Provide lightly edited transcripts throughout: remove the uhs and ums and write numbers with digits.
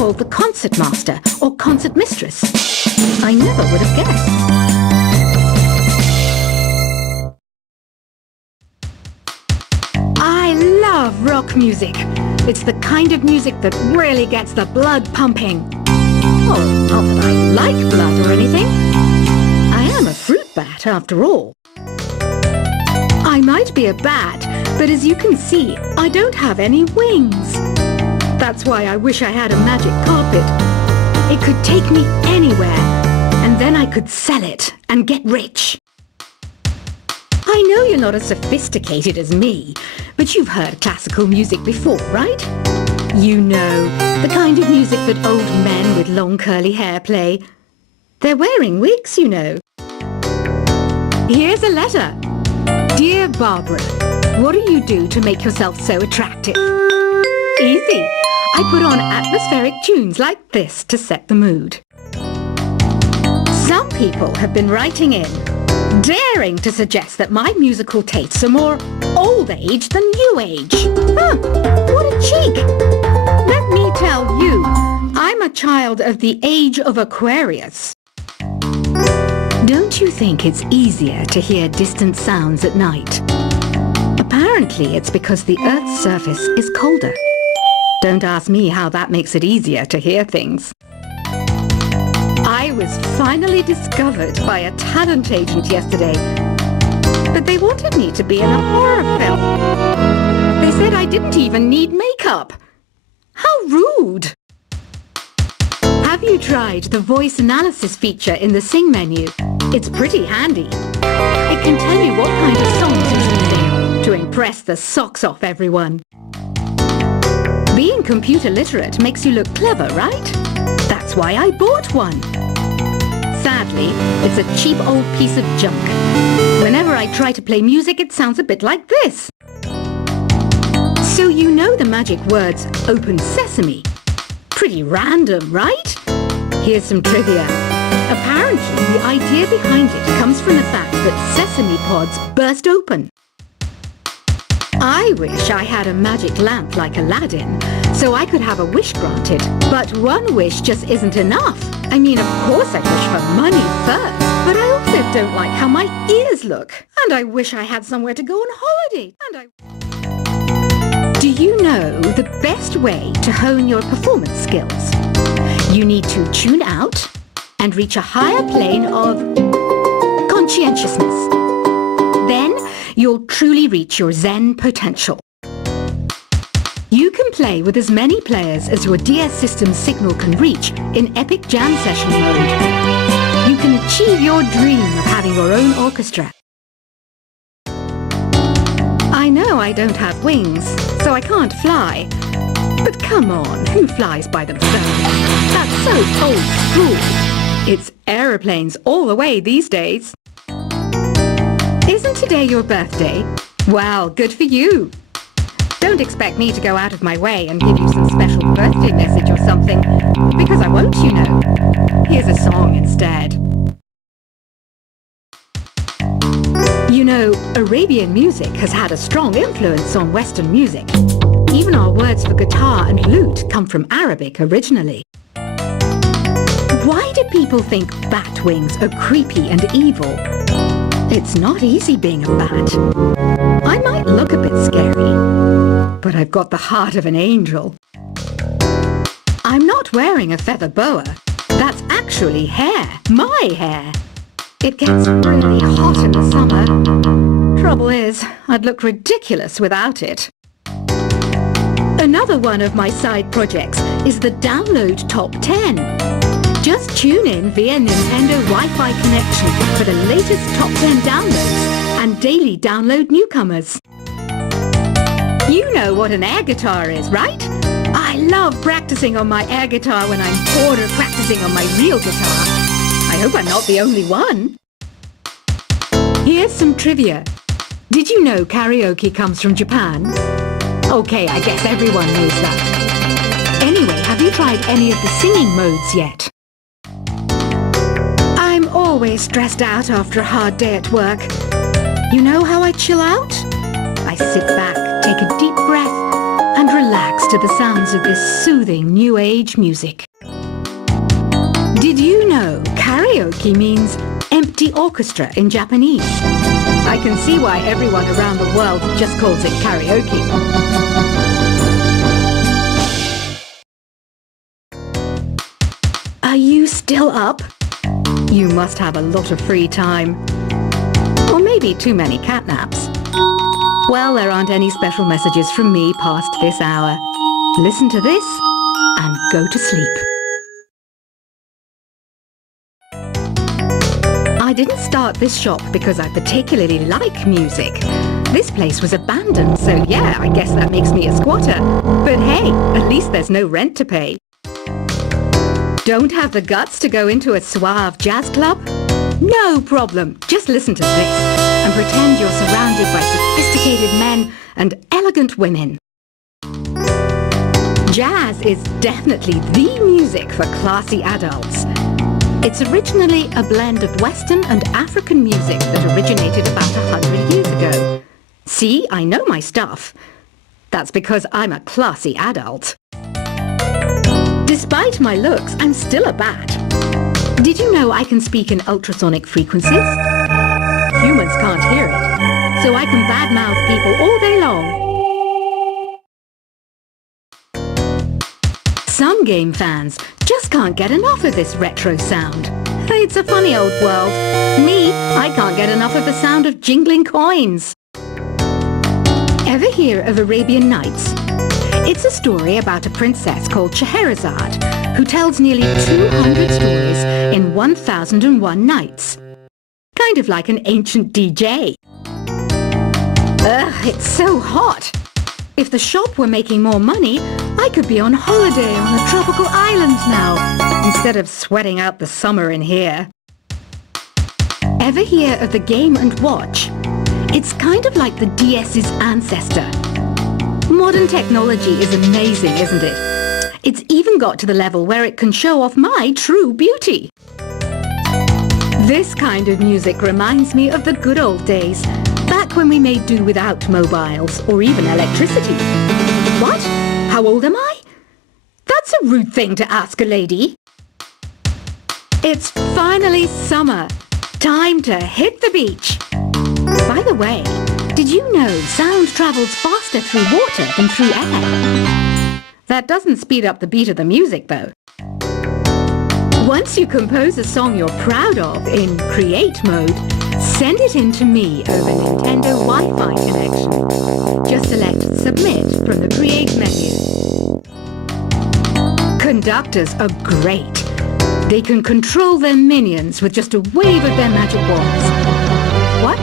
called the concert master or concert mistress. I never would have guessed. I love rock music. It's the kind of music that really gets the blood pumping. Oh, not that I like blood or anything. I am a fruit bat after all. I might be a bat, but as you can see, I don't have any wings. That's why I wish I had a magic carpet. It could take me anywhere, and then I could sell it and get rich. I know you're not as sophisticated as me, but you've heard classical music before, right? You know, the kind of music that old men with long curly hair play. They're wearing wigs, you know. Here's a letter. Dear Barbara, what do you do to make yourself so attractive? Easy. I put on atmospheric tunes like this to set the mood. Some people have been writing in, daring to suggest that my musical tastes are more old age than new age. Huh, what a cheek! Let me tell you, I'm a child of the age of Aquarius. Don't you think it's easier to hear distant sounds at night? Apparently it's because the Earth's surface is colder. Don't ask me how that makes it easier to hear things. I was finally discovered by a talent agent yesterday, but they wanted me to be in a horror film. They said I didn't even need makeup. How rude! Have you tried the voice analysis feature in the Sing menu? It's pretty handy. It can tell you what kind of songs you should sing to impress the socks off everyone. Being computer literate makes you look clever, right? That's why I bought one. Sadly, it's a cheap old piece of junk. Whenever I try to play music, it sounds a bit like this. So you know the magic words "Open Sesame." Pretty random, right? Here's some trivia. Apparently, the idea behind it comes from the fact that sesame pods burst open. I wish I had a magic lamp like Aladdin, so I could have a wish granted. But one wish just isn't enough. I mean, of course I wish for money first, but I also don't like how my ears look. And I wish I had somewhere to go on holiday. Do you know the best way to hone your performance skills? You need to tune out and reach a higher plane of conscientiousness. Then you'll truly reach your Zen potential. You can play with as many players as your DS system's signal can reach in epic jam session mode. You can achieve your dream of having your own orchestra. I know I don't have wings, so I can't fly. But come on, who flies by themselves? That's so old school. It's aeroplanes all the way these days. Isn't today your birthday? Well, good for you. Don't expect me to go out of my way and give you some special birthday message or something, because I won't, you know. Here's a song instead. You know, Arabian music has had a strong influence on Western music. Even our words for guitar and lute come from Arabic originally. Why do people think bat wings are creepy and evil? It's not easy being a bat. I might look a bit scary, but I've got the heart of an angel. I'm not wearing a feather boa. That's actually hair, my hair. It gets really hot in the summer. Trouble is, I'd look ridiculous without it. Another one of my side projects is the Download Top 10. Just tune in via Nintendo Wi-Fi connection for the latest Top 10 downloads and daily download newcomers. You know what an air guitar is, right? I love practicing on my air guitar when I'm bored of practicing on my real guitar. I hope I'm not the only one. Here's some trivia. Did you know karaoke comes from Japan? Okay, I guess everyone knows that. Anyway, have you tried any of the singing modes yet? I'm always stressed out after a hard day at work. You know how I chill out? I sit back, take a deep breath, and relax to the sounds of this soothing new age music. Did you know karaoke means empty orchestra in Japanese? I can see why everyone around the world just calls it karaoke. Are you still up? You must have a lot of free time. Or maybe too many catnaps. Well, there aren't any special messages from me past this hour. Listen to this and go to sleep. I didn't start this shop because I particularly like music. This place was abandoned, so yeah, I guess that makes me a squatter. But hey, at least there's no rent to pay. Don't have the guts to go into a suave jazz club? No problem. Just listen to this and pretend you're surrounded by sophisticated men and elegant women. Jazz is definitely the music for classy adults. It's originally a blend of Western and African music that originated about 100 years ago. See, I know my stuff. That's because I'm a classy adult. Despite my looks, I'm still a bat. Did you know I can speak in ultrasonic frequencies? Humans can't hear it, so I can badmouth people all day long. Some game fans just can't get enough of this retro sound. It's a funny old world. Me, I can't get enough of the sound of jingling coins. Ever hear of Arabian Nights? It's a story about a princess called Scheherazade who tells nearly 200 stories in 1001 nights. Kind of like an ancient DJ. Ugh, it's so hot. If the shop were making more money, I could be on holiday on a tropical island now, instead of sweating out the summer in here. Ever hear of the Game & Watch? It's kind of like the DS's ancestor. Modern technology is amazing, isn't it? It's even got to the level where it can show off my true beauty. This kind of music reminds me of the good old days, back when we made do without mobiles or even electricity. What? How old am I? That's a rude thing to ask a lady. It's finally summer. Time to hit the beach. By the way, did you know sound travels faster through water than through air? That doesn't speed up the beat of the music, though. Once you compose a song you're proud of in Create mode, send it in to me over Nintendo Wi-Fi connection. Just select Submit from the Create menu. Conductors are great. They can control their minions with just a wave of their magic wands. What?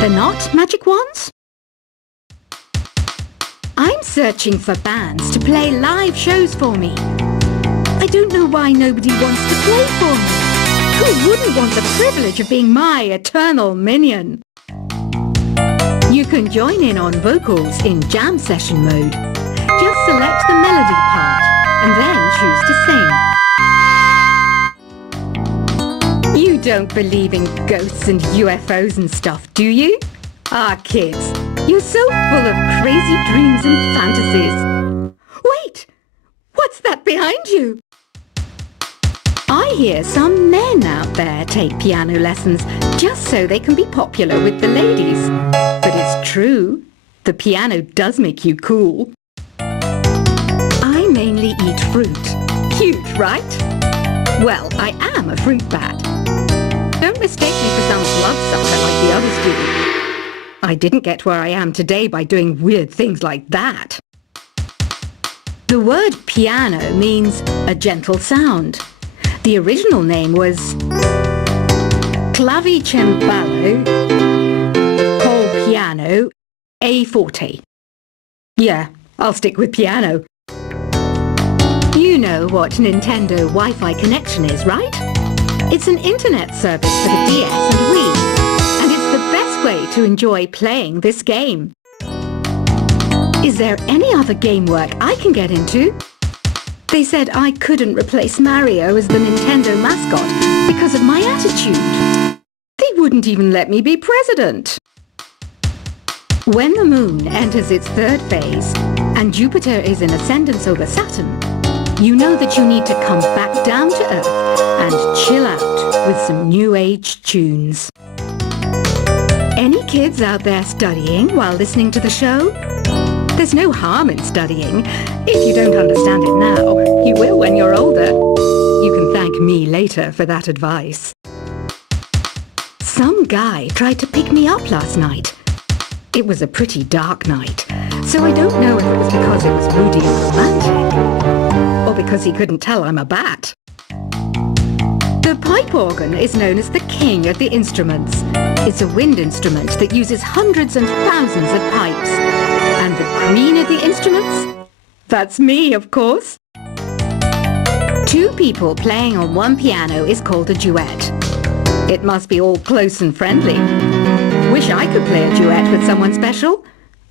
They're not magic wands? I'm searching for bands to play live shows for me. I don't know why nobody wants to play for me. Who wouldn't want the privilege of being my eternal minion? You can join in on vocals in jam session mode. Just select the melody part and then choose to sing. You don't believe in ghosts and UFOs and stuff, do you? Ah, kids, you're so full of crazy dreams and fantasies. Wait! What's that behind you? I hear some men out there take piano lessons just so they can be popular with the ladies. But it's true, the piano does make you cool. I mainly eat fruit. Cute, right? Well, I am a fruit bat. Don't mistake me for some bloodsucker like the others do. I didn't get where I am today by doing weird things like that. The word piano means a gentle sound. The original name was clavicembalo col piano a forte. Yeah, I'll stick with piano. You know what Nintendo Wi-Fi connection is, right? It's an internet service for the DS and Wii, and it's the best way to enjoy playing this game. Is there any other game work I can get into? They said I couldn't replace Mario as the Nintendo mascot because of my attitude. They wouldn't even let me be president. When the moon enters its third phase, and Jupiter is in ascendance over Saturn, you know that you need to come back down to Earth and chill out with some new age tunes. Any kids out there studying while listening to the show? There's no harm in studying. If you don't understand it now, you will when you're older. You can thank me later for that advice. Some guy tried to pick me up last night. It was a pretty dark night, so I don't know if it was because it was moody and romantic, or because he couldn't tell I'm a bat. The pipe organ is known as the king of the instruments. It's a wind instrument that uses hundreds and thousands of pipes. And the queen of the instruments? That's me, of course. Two people playing on one piano is called a duet. It must be all close and friendly. Wish I could play a duet with someone special.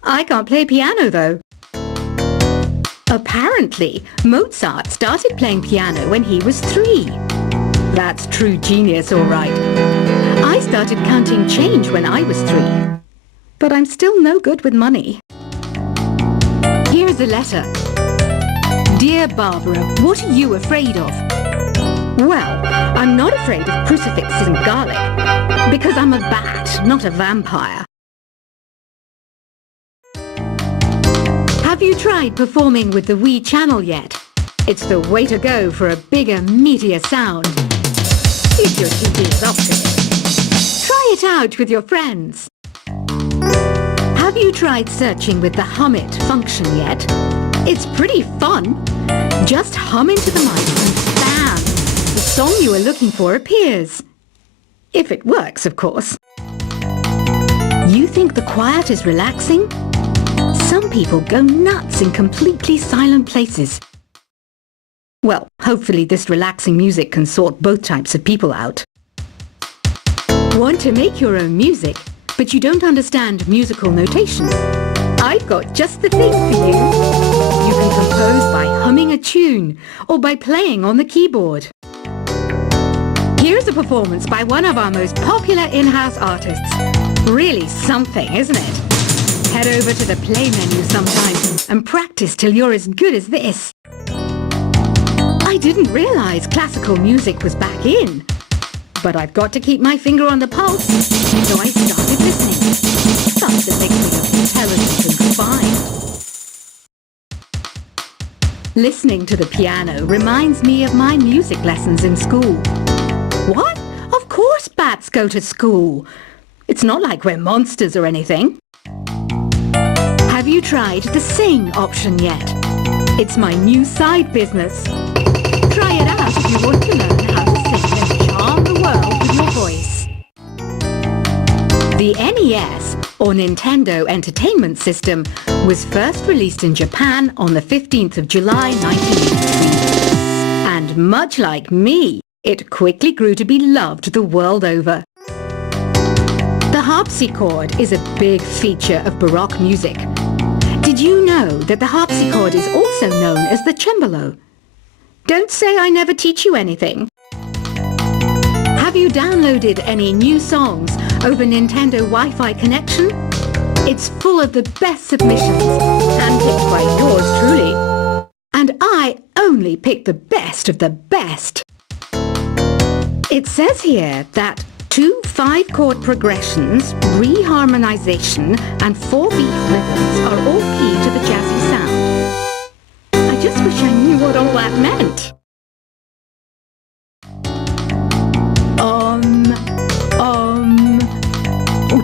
I can't play piano, though. Apparently, Mozart started playing piano when he was 3. That's true genius, all right. I started counting change when I was 3. But I'm still no good with money. Here's a letter. Dear Barbara, what are you afraid of? Well, I'm not afraid of crucifixes and garlic, because I'm a bat, not a vampire. Have you tried performing with the Wii channel yet? It's the way to go for a bigger, meatier sound. If your TV is up to it, try it out with your friends. Have you tried searching with the Hum It function yet? It's pretty fun. Just hum into the mic and bam! The song you are looking for appears. If it works, of course. You think the quiet is relaxing? Some people go nuts in completely silent places. Well, hopefully this relaxing music can sort both types of people out. Want to make your own music, but you don't understand musical notation? I've got just the thing for you. You can compose by humming a tune or by playing on the keyboard. Here's a performance by one of our most popular in-house artists. Really something, isn't it? Head over to the play menu sometime and practice till you're as good as this. I didn't realize classical music was back in, but I've got to keep my finger on the pulse, so I started listening. Thus it makes me intelligent and refined. Listening to the piano reminds me of my music lessons in school. What? Of course bats go to school. It's not like we're monsters or anything. Have you tried the sing option yet? It's my new side business. Try it out if you want to learn how to sing and charm the world with your voice. The NES, or Nintendo Entertainment System, was first released in Japan on the 15th of July 1983. And much like me, it quickly grew to be loved the world over. The harpsichord is a big feature of Baroque music. Did you know that the harpsichord is also known as the cembalo? Don't say I never teach you anything. Have you downloaded any new songs over Nintendo Wi-Fi connection? It's full of the best submissions, handpicked by yours truly. And I only pick the best of the best. It says here that 2 5-chord progressions, reharmonization, and 4 beat rhythms are all key to the jazzy sound. I just wish I knew what all that meant. Oh,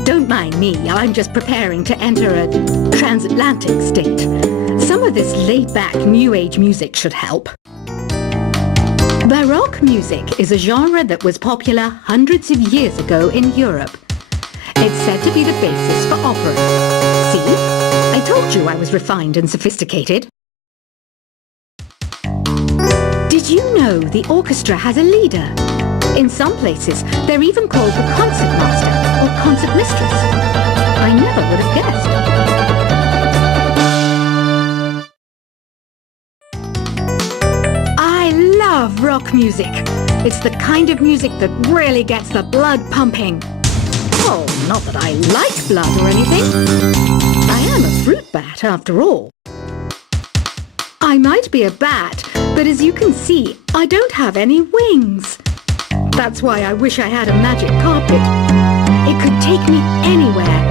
don't mind me, I'm just preparing to enter a transatlantic state. Some of this laid-back New Age music should help. Baroque music is a genre that was popular hundreds of years ago in Europe. It's said to be the basis for opera. See? I told you I was refined and sophisticated. Did you know the orchestra has a leader? In some places, they're even called the concertmaster or concertmistress. I never would have guessed. I love rock music. It's the kind of music that really gets the blood pumping. Oh, not that I like blood or anything. I am a fruit bat after all. I might be a bat, but as you can see, I don't have any wings. That's why I wish I had a magic carpet. It could take me anywhere,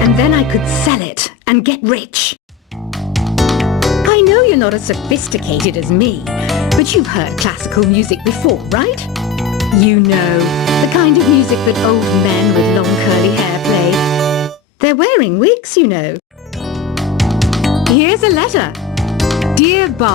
and then I could sell it and get rich. I know you're not as sophisticated as me, but you've heard classical music before, right? You know, the kind of music that old men with long curly hair play. They're wearing wigs, you know. Here's a letter. Dear Bob.